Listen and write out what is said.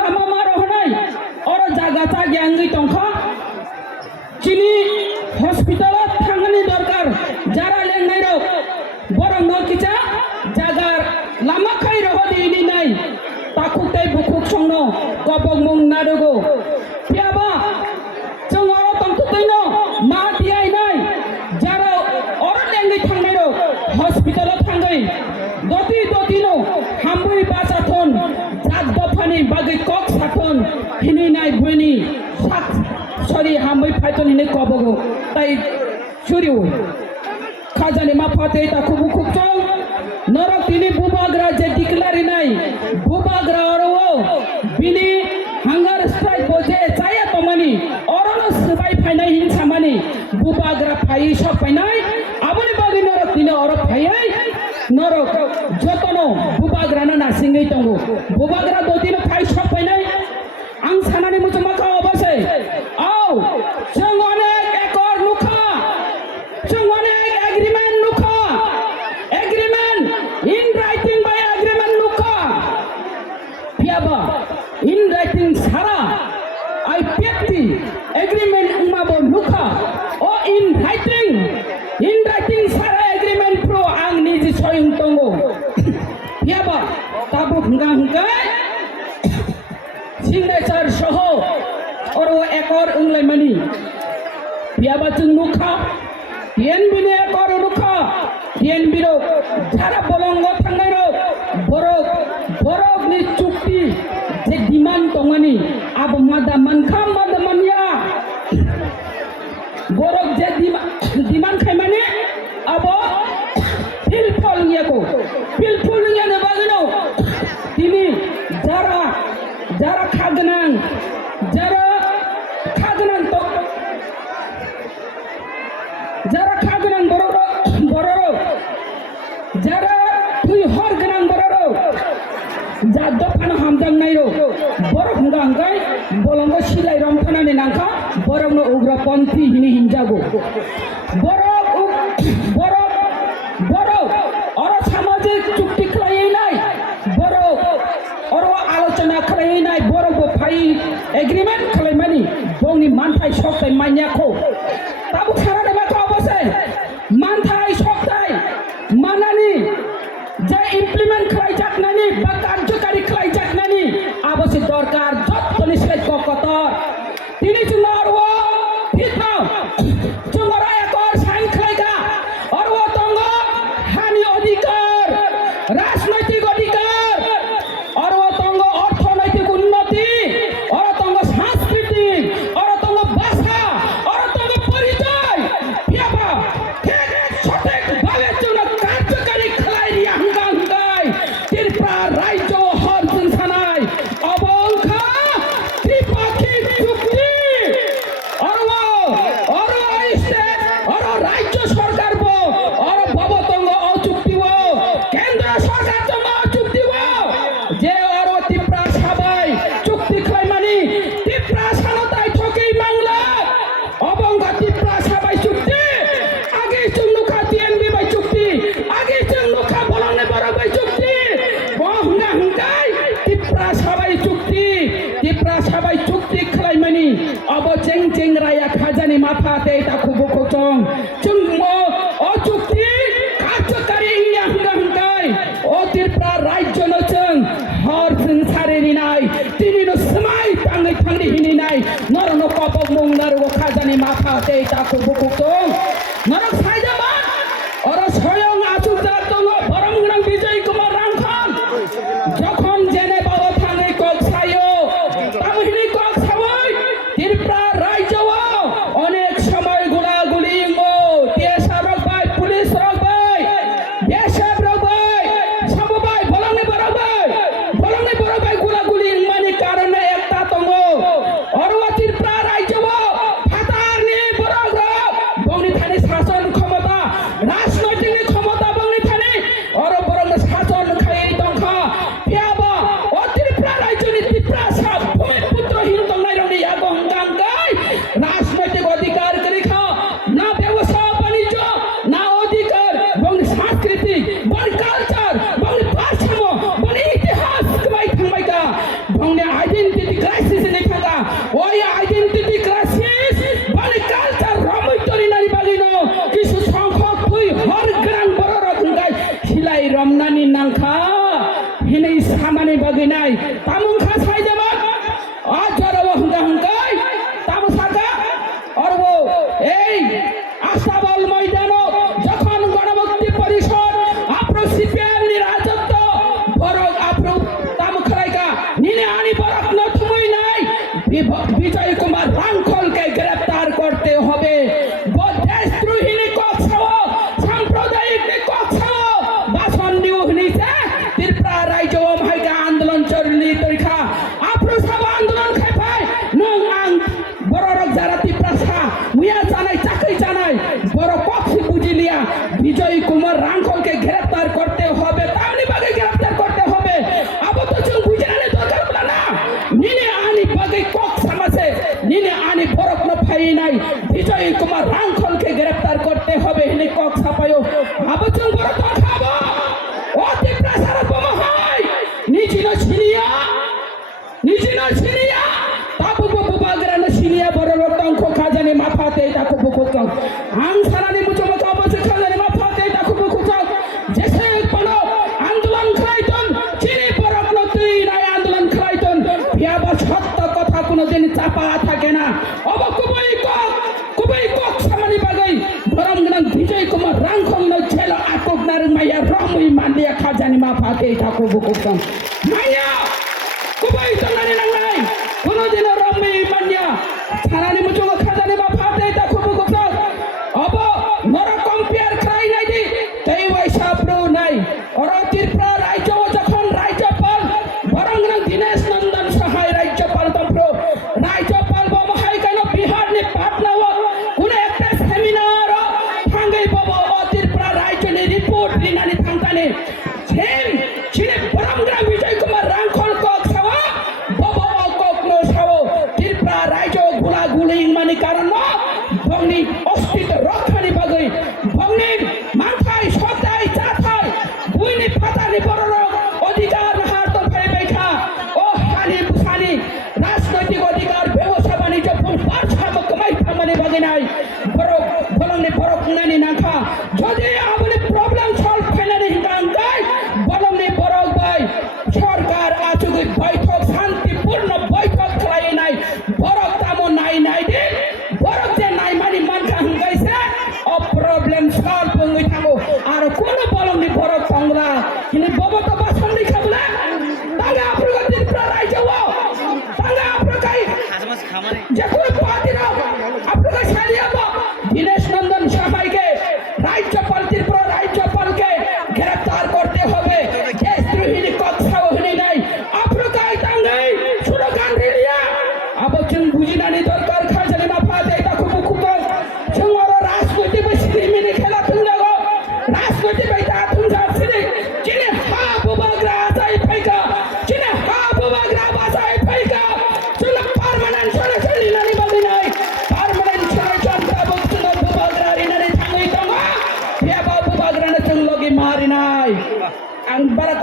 lama maro honai oro jaga ta gyangi tongkha chini hospital thangani dorkar jara lengnai ro borong no kicha jagar lama khai rohodi ini nai takuk tai bukuk songno kobong mung nadogo piaba jong oro tongku toino ma tiai nai jara oro lengi thangnai ro hospital thangai doti doti no hambui basathon jat dofani bagi kok sathon hini nai buini sak sorry hambui phaithon hini kobogo tai churiu khajani ma phate ta kubu khukchong norok tini bubagra je declare nai bubagra oro bini hunger strike boje chaya tomani orono sabai phainai hin samani bubagra phai sok phainai aboni bagi norok tini oro phai norok jotono bubagra na nasingai tongo bubagra dotino phai sok phainai ang sanani muchma ka obase au jong onek ekor nukha jong onek agreement nukha agreement in writing by agreement nukha piaba in writing sara I pekti agreement umabo nukha o in writing sara agreement pro ang niji soyung tongo piaba tabu hungkai signature soho oro ekor unglai mani piaba chung nukha PNB ne ekor nukha PNB ro jara bolongo thangai ro borok ni chukti je demand tongani abo mada mania borok je demand khai mane abo pilpol ngeko ne bagino tini jara khagnang to jara khagnang bororo jara tui hor gnang bororo jaddo phano hamjang nai ro borok hangkai bolongo silai rom thanani nangkha borok no ugrapanthi hini hinjago borok oro samajik chukti khlai nai borok oro alochona khlai nai borok bo phai agreement khlai mani bongni manthai soktai manyakho tabu sarane ma ko obose manthai soktai manani যে implement করাই যাক নানি বা কার্যকারী করাই যাক নানি আবশ্যক দরকার যত নিশ্চয় কত তিনি চুনার ও ফিতাও চুনারা একর সাইন খাইগা আর ও তঙ্গ হানি অধিকার রাজনৈতিক অধিকার আর ও তঙ্গ অর্থনৈতিক উন্নতি আর তঙ্গ সাংস্কৃতিক আর তঙ্গ ভাষা আর তঙ্গ পরিচয় পিয়াবা ঠিক সঠিক ভাবে চুনা কার্যকারী খলাই রিয়া ত্রিপুরা রাজ্য হরদিন থানায় অবংখা ত্রিপাক্ষিক চুক্তি রাজ্য সরকার ভবতঙ্গ অচুক্তি কেন্দ্র সরকার জন্য অচুক্তি যে ত্রিপুরা সবাই চুক্তি খাই মানি ত্রিপুরা সানতায় ঠকেই বাংলা অবংখা ত্রিপুরা সবাই চুক্তি আগে চুন্নুখা টিএনবি বাই চুক্তি আগে চুন্নুখা বলনে বড় বাই চুক্তি ত্রিপুরা সবাই চুক্তি খাই মানি অব চেং রায়া খাজানি মাফাতে তা খুবো খোচং চুংমো অচুক্তি কার্যকারী ইয়া হুঙ্গাই ও ত্রিপুরা রাজ্য নচং হর সংসারেনি নাই তিনি নো সমাই থাঙ্গি হিনি নাই নরন কপক মুংনার ও খাজানি মাফাতে তা খুবো খোচং নরক সাইজামান অর স্বয়ং আচুদার দঙ্গ বরমগ্রাম বিজয় কুমার রাংখান যখন জেনে বাবা থাঙ্গি কক সাইও তামহিনি কক সাবই ত্রিপুরা রাজ্য অনেক সময় গুলাগুলি টিএসআর রক ভাই পুলিশ রক ভাই বিএসএফ রক ভাই সব ভাই বলংনি বড় ভাই গুলাগুলি মানে কারণে একটা তঙ্গ অরওয়া ত্রিপুরা রাজ্য ফাতার নি বড় বংনি থানে identity crisis ini kata oi identity crisis bali culture ramai tori nari bali no kisu songkhok tui har gran borok ngai hilai ramnani nangkha hinai samani bagi nai tamung kha sai jabat ajara hungga hunggai tamu saka orbo ei আস্তাবল ময়দানো যখন গণমুক্তি পরিষদ আপন CPM নি রাজত্ব বরক আপন তামখরাইকা নিনে আনি বরক নথমই নাই বিজয় কুমার রাঙ্খলকে গ্রেফতার করতে হবে দেশদ্রোহী কক্সহ সাম্প্রদায়িক কক্সহ বাসন নিউহ নিছে ত্রিপুরা রাজ্য ভাইকা আন্দোলন চরলি তরিখা আপন সব আন্দোলন খাইফাই নং আং বড়রক যারা ত্রিপ্রাসা মুয়া জানাই চাকরি জানাই বড় পক্ষে বুঝিলিয়া বিজয় কুমার রাঙ্খলকে গ্রেফতার করতে হবে তামনি বাগে গ্রেফতার করতে হবে আবত চুন বুঝানে দরকার বলা না নিনে আনি বাগে কক সমাজে নিনে আনি বরক না ফাই নাই বিজয় কুমার রাঙ্খলকে গ্রেফতার করতে হবে হিনে কক ছাপায়ো আবত চুন বড় তো খাবো অতি প্রেসার বম হয় নিজিনো সিনিয়া তাবু ববু বাগরানা সিনিয়া বড় রতঙ্ক খাজানি মাফাতে তাকু বুকুকং আং সারানি মুচমক অবশ্য খাজানি মাফাতে তাকু বুকুকং যেসে কোনো আন্দোলন খাইতন চিনি বরক নতুই নাই আন্দোলন খাইতন বিয়াবা সত্য কথা কোনোদিন চাপা থাকে না অব কুবই কক সামানি বাগাই বরং গণ বিজয় কুমার রাঙ্খল ন ছেল আকক নার মাইয়া রহমই মান্ডিয়া খাজানি মাফাতে তাকু বুকুকং মাইয়া কুবই তনানি নাই কোনোদিন রহমই মান্ডিয়া সারানি মুচমক খাজানি মাফাতে তাকু বুকুকং অব নর কম্পিয়ার খাই নাই দি তাই ওইসা প্রো নাই অর ত্রিপুরা রাজ্য যখন রাজ্যপাল বরং দীনেশ নন্দন সহায় রাজ্যপাল তন্ত্র রাজ্যপাল বমহাই কেন বিহার নি পাটনা কোন একটা সেমিনার থাঙ্গাই বব ত্রিপুরা রাজ্য নি রিপোর্ট দিনানি থাঙ্কানে সেম চিনে বরংগ্রা বিজয় কুমার রাঙ্খল কক সাওয়া বব কক নো সাও ত্রিপুরা রাজ্য গুলাগুলি মানে কারণ বংনি অস্তিত্ব রক্ষানি বাগৈ বংনি মানথাই সদাই চাথাই বুইনি ফাতানি বড় অধিকার হার তো ফেলে বেখা ও হানি বুসানি রাজনৈতিক অধিকার ব্যবসা বাণিজ্য ফুলবার সাম কমাই ফামানি বাগৈ নাই বড় বলংনি বড় কুনানি নাখা যদি আমনে প্রবলেম সলভ ফাইনানি হিঙ্গাঙ্গাই বলংনি বড় বাই সরকার আচুগি বৈঠক শান্তিপূর্ণ বৈঠক খাই নাই বড় তামো নাই দি বড় যে নাই মানি মানকা হুঙ্গাইছে ও প্রবলেম সলভ হই থাকো আর কোন বলংনি বড় সংগ্রা কিন্তু বব তো বাসন নি খাবলা তাহলে আপনারা ত্রিপুরা রাজ্য তাহলে আপনারা যে কোন পার্টির আপনারা সারিয়া দীনেশ নন্দন সহায়কে রাজ্যপাল ত্রিপুরা রাজ্যপালকে গ্রেফতার করতে হবে দেশদ্রোহী কক্সাও হনি নাই আপনারা তাঙ্গাই সুরগান রেলিয়া আবচন বুঝিনানি দরকার খাজানি মাফাতে তাকু বুকুকং जोंवर राजनैतिक सिरिमिनि खेला थुंजागो राजनैतिक बायदा थुंजासिनि जिने हा बुबाग्रा जाय फैगा जिने हा बुबाग्रा बाजाय फैगा जोंना पार्मानेन्ट सलिउसन लिनानै बागैनाय पार्मानेन्ट सलिउसन बाबो जोंना बुबाग्रा रिनानै थाङै दङ बेबा बुबाग्रानो जों लगे मारिनाय आं बारा